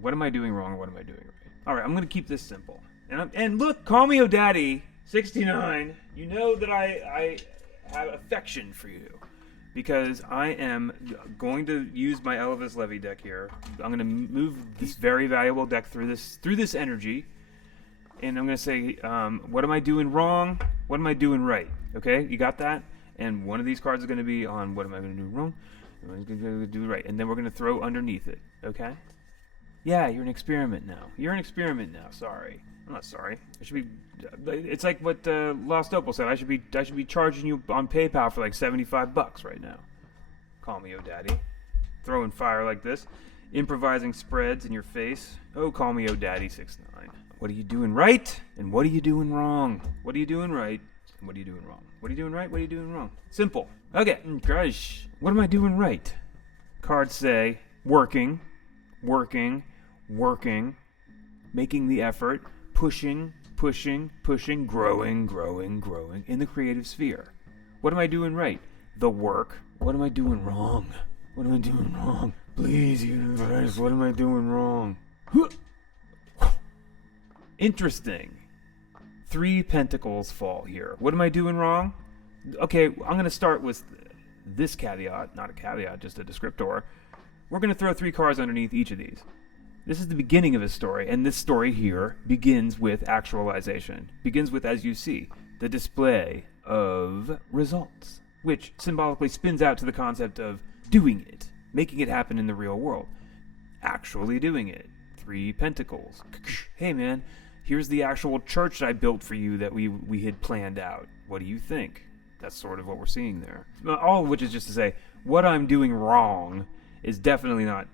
What am I doing wrong? What am I doing right? All right, I'm going to keep this simple. And look, call me O'Daddy, 69. You know that I have affection for you. Because I am going to use my Elvis Levy deck here. I'm going to move this very valuable deck through this energy. And I'm going to say, what am I doing wrong? What am I doing right? Okay, you got that? And one of these cards is going to be on what am I going to do wrong? What am I going to do right? And then we're going to throw underneath it. Okay? Yeah, you're an experiment now. You're an experiment now. Sorry. I'm not sorry. I should be. It's like what Lost Opal said. I should be charging you on PayPal for like $75 right now. Call me O'Daddy. Throwing fire like this, improvising spreads in your face. Oh, call me O'Daddy 69. What are you doing right? And what are you doing wrong? What are you doing right? And what are you doing wrong? What are you doing right? What are you doing wrong? Simple. Okay. Gosh. What am I doing right? Cards say working, making the effort. Pushing, growing in the creative sphere. What am I doing right? The work. What am I doing wrong? What am I doing wrong? Please, universe, what am I doing wrong? Interesting. 3 pentacles fall here. What am I doing wrong? Okay, I'm going to start with this caveat, not a caveat, just a descriptor. We're going to throw 3 cards underneath each of these. This is the beginning of a story, and this story here begins with actualization. Begins with, as you see, the display of results, which symbolically spins out to the concept of doing it, making it happen in the real world, actually doing it. 3 pentacles. Hey man, here's the actual church I built for you that we had planned out. What do you think? That's sort of what we're seeing there. All of which is just to say, what I'm doing wrong is definitely not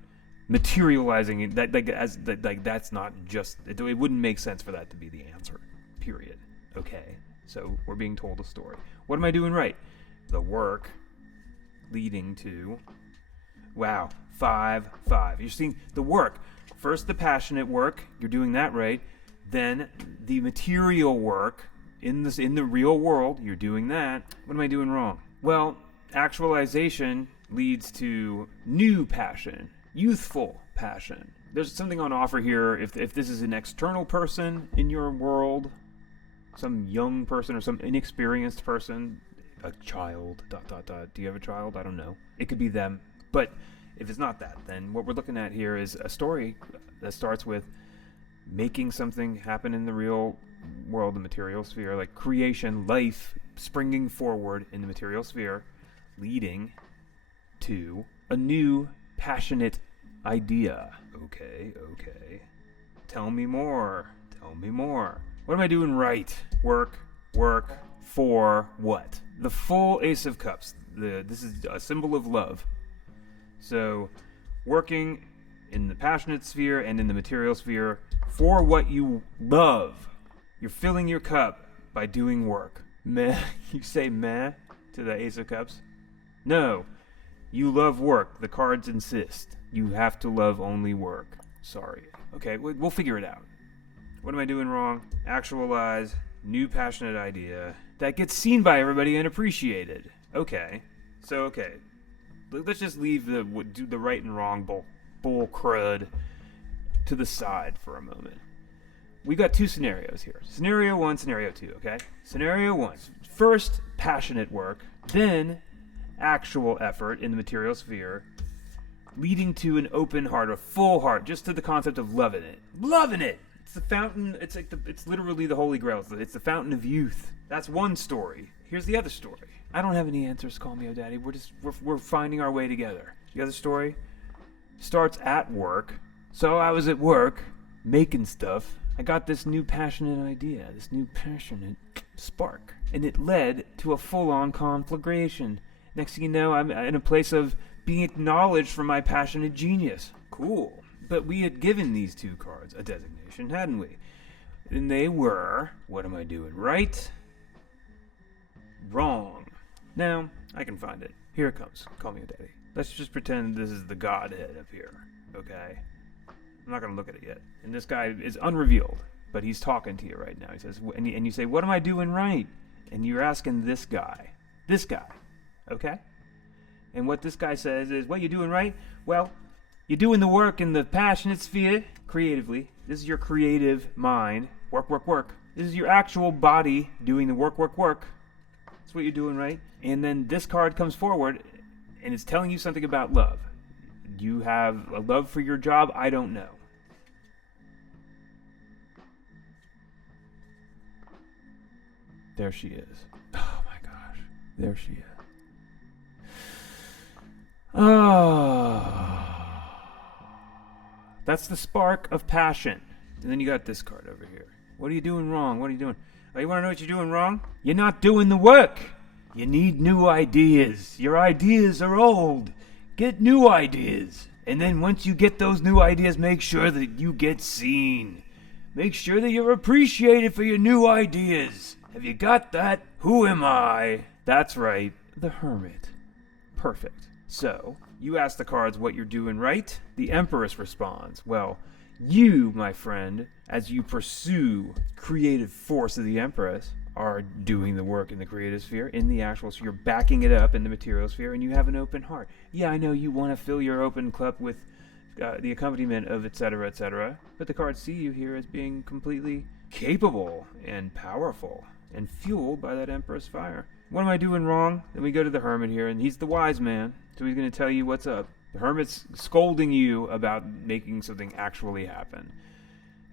materializing that's not just it wouldn't make sense for that to be the answer, period. Okay, so we're being told a story. What am I doing right? The work leading to 5 you're seeing the work first, the passionate work, you're doing that right. Then the material work in the real world, you're doing that. What am I doing wrong? Well, actualization leads to new passion, youthful passion. There's something on offer here. If this is an external person in your world, some young person or some inexperienced person, a child, ... Do you have a child? I don't know. It could be them. But if it's not that, then what we're looking at here is a story that starts with making something happen in the real world, the material sphere, like creation, life, springing forward in the material sphere, leading to a new passionate idea. Okay. Tell me more. What am I doing right? Work for what? The full Ace of Cups. This is a symbol of love. So, working in the passionate sphere and in the material sphere for what you love. You're filling your cup by doing work. Meh. You say meh to the Ace of Cups? No. You love work. The cards insist. You have to love only work. Sorry. Okay, we'll figure it out. What am I doing wrong? Actualize. New passionate idea. That gets seen by everybody and appreciated. Okay. Let's just leave the right and wrong bull crud to the side for a moment. We got 2 scenarios here. Scenario 1, scenario 2, okay? Scenario 1. First, passionate work. Then, actual effort in the material sphere, leading to an open heart, a full heart, just to the concept of loving it. Loving it! It's the fountain, it's literally the Holy Grail. It's the fountain of youth. That's one story. Here's the other story. I don't have any answers, call me O'Daddy. We're finding our way together. The other story starts at work. So I was at work, making stuff. I got this new passionate idea, this new passionate spark. And it led to a full-on conflagration. Next thing you know, I'm in a place of being acknowledged for my passionate genius. Cool. But we had given these 2 cards a designation, hadn't we? And they were, what am I doing right? Wrong. Now, I can find it. Here it comes. Call me O'Daddy. Let's just pretend this is the Godhead up here, okay? I'm not going to look at it yet. And this guy is unrevealed, but he's talking to you right now. He says, and you say, what am I doing right? And you're asking this guy, okay? And what this guy says is, what you doing right? Well, You're doing the work in the passionate sphere, creatively. This is your creative mind. Work, work, work. This is your actual body doing the work, work, work. That's what you're doing, right? And then this card comes forward, and it's telling you something about love. Do you have a love for your job? I don't know. There she is. Oh my gosh. There she is. Oh. That's the spark of passion. And then you got this card over here. What are you doing wrong? What are you doing? Oh, you want to know what you're doing wrong? You're not doing the work. You need new ideas. Your ideas are old. Get new ideas. And then once you get those new ideas, make sure that you get seen. Make sure that you're appreciated for your new ideas. Have you got that? Who am I? That's right, the Hermit. Perfect. So, you ask the cards what you're doing right. The Empress responds, well, you, my friend, as you pursue creative force of the Empress, are doing the work in the creative sphere, in the actual sphere. You're backing it up in the material sphere, and you have an open heart. Yeah, I know you want to fill your open cup with the accompaniment of etc., but the cards see you here as being completely capable and powerful and fueled by that Empress fire. What am I doing wrong? Then we go to the Hermit here, and he's the wise man, so he's going to tell you what's up. The Hermit's scolding you about making something actually happen,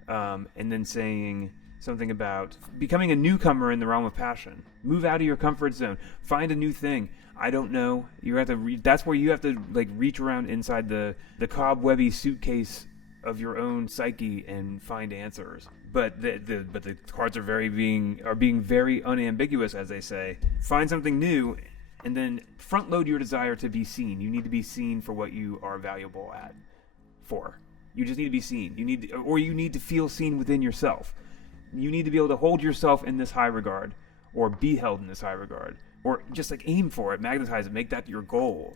and then saying something about becoming a newcomer in the realm of passion. Move out of your comfort zone. Find a new thing. I don't know. You have to. That's where you have to reach around inside the cobwebby suitcase of your own psyche and find answers. But the cards are being very unambiguous, as they say. Find something new, and then front load your desire to be seen. You need to be seen for what you are valuable at. For you just need to be seen. You need to feel seen within yourself. You need to be able to hold yourself in this high regard, or be held in this high regard, or just aim for it, magnetize it, make that your goal,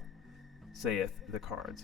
saith the cards.